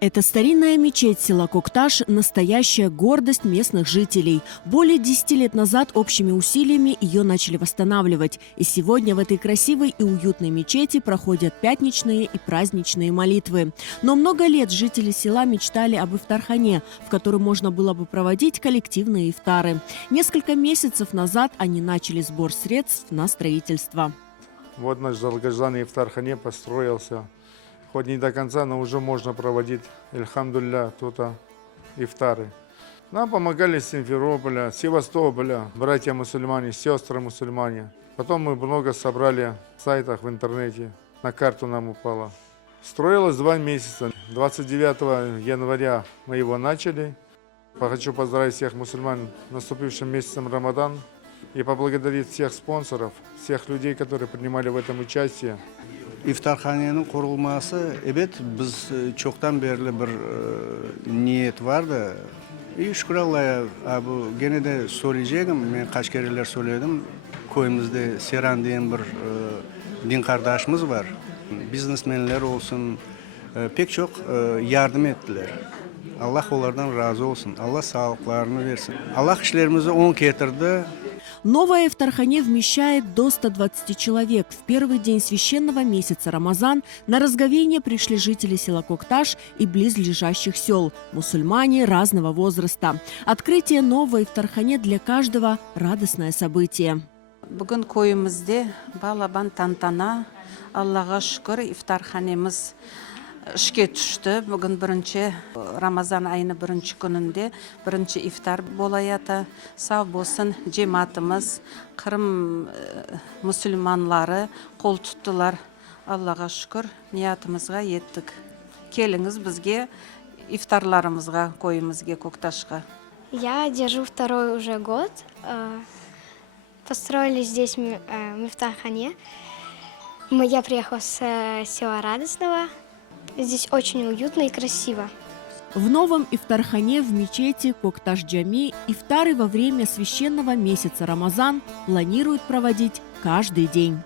Это старинная мечеть села Кокташ – настоящая гордость местных жителей. Более 10 лет назад общими усилиями ее начали восстанавливать. И сегодня в этой красивой и уютной мечети проходят пятничные и праздничные молитвы. Но много лет жители села мечтали об ифтархане, в которой можно было бы проводить коллективные ифтары. Несколько месяцев назад они начали сбор средств на строительство. Вот наш долгожданный ифтархане построился. Хоть не до конца, но уже можно проводить, альхамдулилля, тут ифтары. Нам помогали с Симферополя, Севастополя, братья-мусульмане, сестры-мусульмане. Потом мы много собрали в сайтах, в интернете, на карту нам упало. Строилось 2 месяца. 29 января мы его начали. Хочу поздравить всех мусульман с наступившим месяцем Рамадан и поблагодарить всех спонсоров, всех людей, которые принимали в этом участие. İftarhanenin kurulması, evet biz çoktan beri bir niyet vardı. Şükür Allah'a bu gene de söyleyeceğim, ben kaç kereler söyledim. Köyümüzde Seran diyen bir din kardeşimiz var. Biznesmenler olsun, pek çok yardım ettiler. Allah onlardan razı olsun. Allah sağlıklarını versin. Allah işlerimizi 10 getirdi. Новая ифтархане вмещает до 120 человек. В первый день священного месяца Рамазан на разговение пришли жители села Кокташ и близлежащих сел, мусульмане разного возраста. Открытие новой ифтархане для каждого – радостное событие. Бүгін койымызде балабан тантана, Аллаға шүкір, ифтарханеміз ішке түшті. Бүгін Рамазан айыны бірінші күнінде бірінші ифтар болайаты. Сау болсын жематымыз, Қырым мұсылманлары қол тұттылар. Аллаға шүкір, ниятымызға еттік. Келіңіз бізге ифтарларымызға, койымызге, Кокташқа. Я держу второй уже год. Построили здесь ифтархане. Я приехала с села Радостного. Здесь очень уютно и красиво. В новом ифтархане в мечети Кокташ-Джами ифтары во время священного месяца Рамазан планируют проводить каждый день.